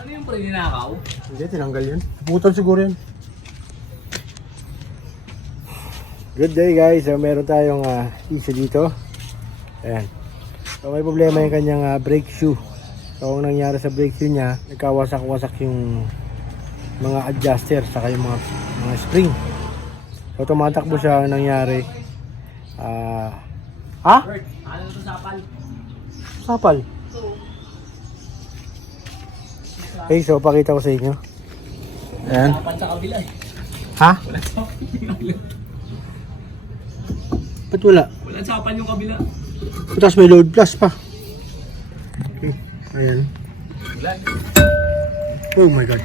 Ano yung pre ninakaw? Hindi, tinanggal yun. Putol siguro yun. Good day guys. So, meron tayong issue dito. Ayan. So may problema yung kanyang brake shoe. So ang nangyari sa brake shoe niya, nagkawasak-wasak yung mga adjuster saka yung mga spring. So tumatakbo siya. Ang nangyari Bert, ano ito sapal? Sapal. Okay, so pakita ko sa inyo. Ayan. Sapal sa kabila eh. Ha? Wala sapal yung kabila. Ba't wala? Wala sapal yung kabila. Tapos may load plus pa. Okay. Ayan. Wala. Oh my god.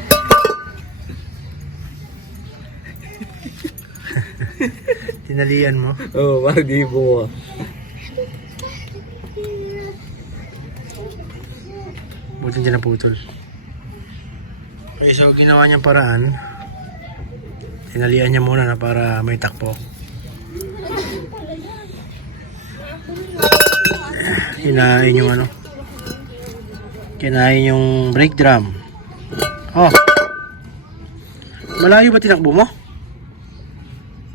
Tinalian mo. Oo, parang di buka. Buti hindi naputol. Okay, so ginawa niyang paraan. Tinalian niya muna na para may takbo. Kinain yung ano. Kinain yung brake drum. Oh. Malayo ba tinakbo mo?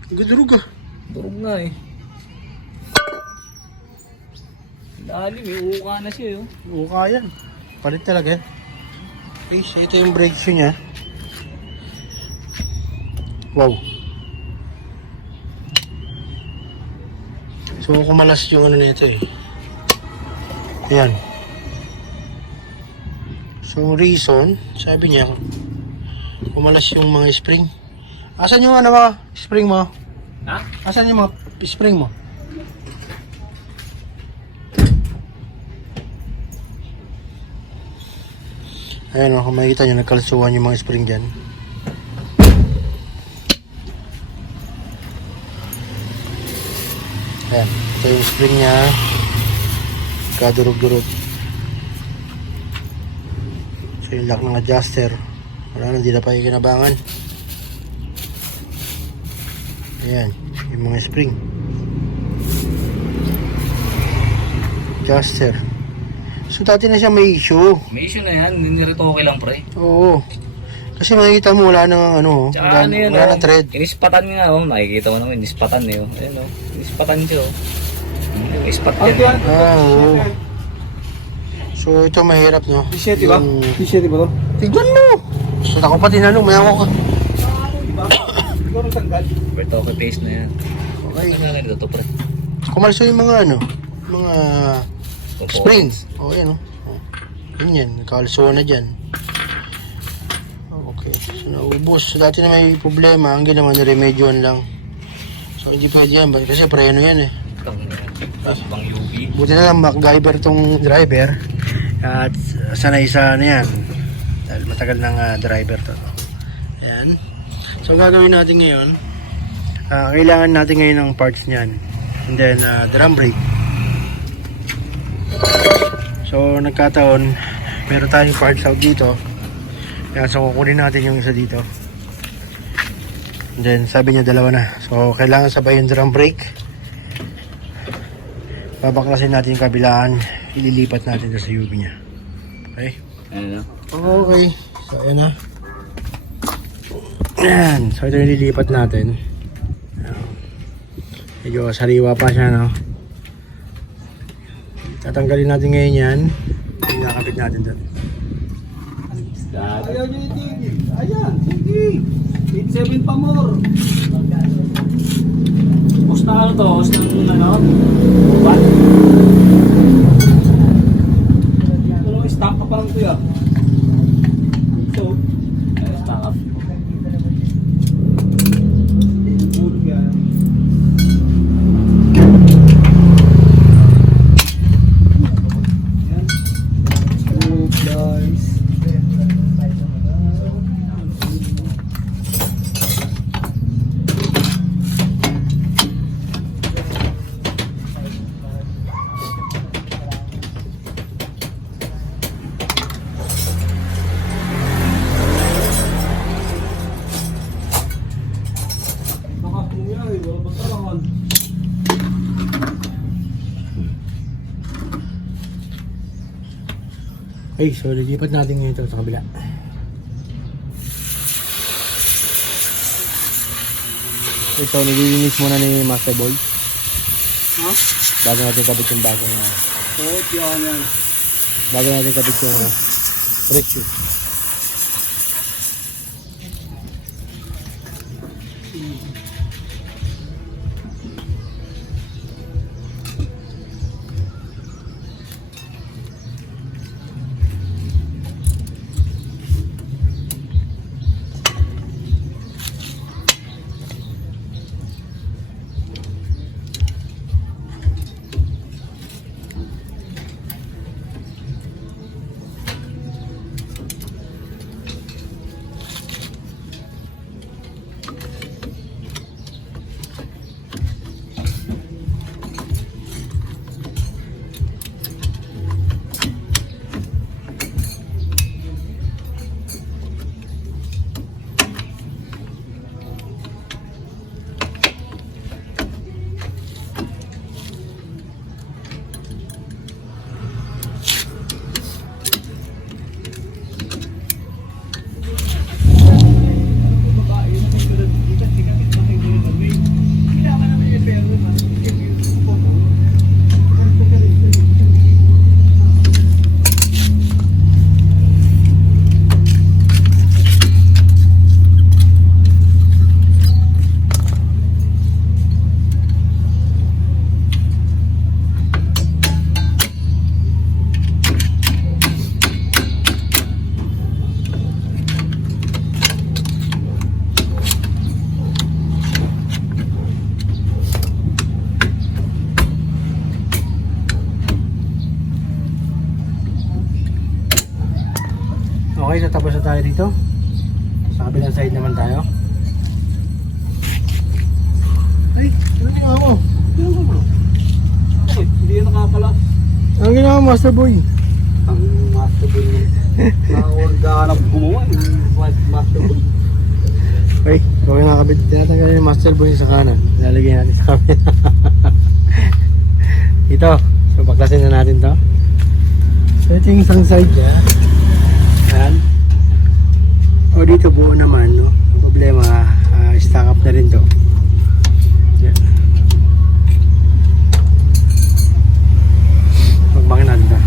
Durug ah. Durog nga eh. Lalim eh, uka na siya yun. Uka yan. Palit talaga yan. Okay, so ito yung brake shoe niya. Wow. So kumalas yung ano nito eh. Ayan. So reason, sabi niya, kumalas yung mga spring. Asan yung ano mga spring mo? Ha? Asan yung mga spring mo? Ayan o, kung makikita nyo, nagkalsuhan yung mga spring dyan. Ayan, ito yung spring nya. Kadurog-durog. So yung lock ng adjuster, wala na, hindi na pa ikinabangan. Ayan, yung mga spring. Adjuster. So dati na siya may issue. May issue na yan, niritoke lang pre. Oo. Kasi makikita mo wala nang ano, Tsaka ano yun, wala nang thread. inispatan nga oh, makikita mo naman, inispatan na yun. Ayun oh, inispatan siya oh. Ispat yan. Oo. So ito mahirap no. T-shirt ba? Yung- T-shirt ba to? Tignan mo! So ako pa tinanong, may ako ka. Siguro tanggal. Ritoke paste na yan. Okay. Ano na ganito to pre? Kumalso yung mga ano, mga Opo. springs. O yan o. Yun yan, nakakalso na dyan. Okay, so naubos. So dati na may problema, ang ginawa na remedyoan lang. So hindi pwede yan, kasi preno yan eh. Tapos pang UV. Buti na lang MacGyver tong driver. At sanay sa ano yan. Dahil matagal ng driver to. Ayan. So ang gagawin natin ngayon, kailangan natin ngayon ng parts niyan. And then drum brake. So nagkataon, meron tayong parts out dito. Ayan, so kukunin natin yung isa dito. And then sabi niya dalawa na. So kailangan sabay yung drum brake. Babaklasin natin yung kabilaan. Ililipat natin sa UV niya. Okay? Ano? Okay. So ayan na. Ayan. So ito yung lilipat natin. Medyo sariwa pa siya, no? Tatanggalin natin ngayon yan. Nakakapit natin doon. Ayaw niya itigil. Ayan, sige. 87 pa more. Host na ano to? Host ng ano? Uban? Ano, stock ka parang kuya. So, stock up. Bulog yan. Guys. Okay, so lilipat natin ngayon ito sa kabila. Okay, so nililinis muna ni Master Boy. Ha? Bago natin kabit yung bagong Oo, yan. bago natin kabit yung brake shoe. Okay, so tapos na tayo dito. Sa kabilang side naman tayo. Ay, ano ginawa mo? Okay, hindi yan nakakala. Ano ginawa mo, Master Boy? Ang master boy niya. Nakaorganap gumawa yung master boy. Okay, okay nakakabit. Tinatanggalin yung Master Boy sa kanan. Lalagyan natin sa kabila. Ito, so baklasin na natin to. So ito yung isang side niya. Ayan. O dito buo naman, no? Problema, stack up na rin to. Yan. Magbakin natin to.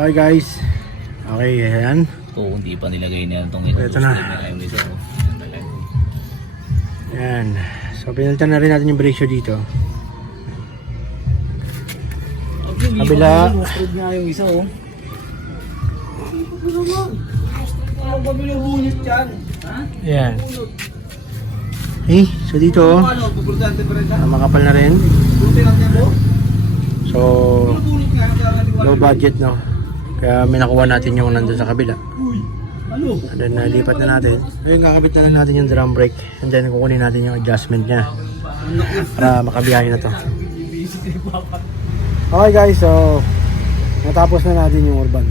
Okay guys. Okay, ayan. Ito, hindi pa nilagay na itong Ito na. Ayan. So, pinalitan na rin natin yung brake shoe dito. Kabila. Mustard nga yung isa, oh. Ano ba binubunit yan? Ha? Ayan. Okay, so dito, Ano, pupultante pa rin ka? makapal na rin. Buti lang yan mo? So, low budget, no? Kaya may nakuha natin yung nandun sa kabila. And then, lipat na natin. Ayun, kakabit na lang natin yung drum brake. And then, kukunin natin yung adjustment niya. Para makabiyahin na to. Okay guys, so natapos na natin yung Urban.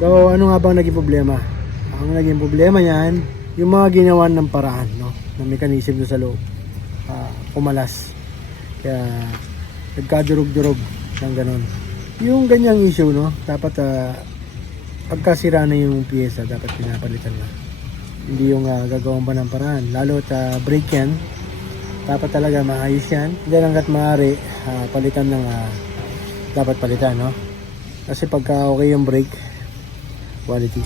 So, ano nga bang naging problema? Ang naging problema niyan, yung mga ginawa ng paraan, no? Na mechanism doon sa loob. Kumalas. Kaya, nagkadurog-durog ng ganon. Yung ganyang issue, no? Dapat, pagkasira na yung pyesa, dapat pinapalitan na. Hindi yung gagawin pa ng paraan. Lalo at brake yan, dapat talaga maayos yan. Hindi hanggat maaari, palitan ng dapat palitan, no? Kasi pagka okay yung brake, quality.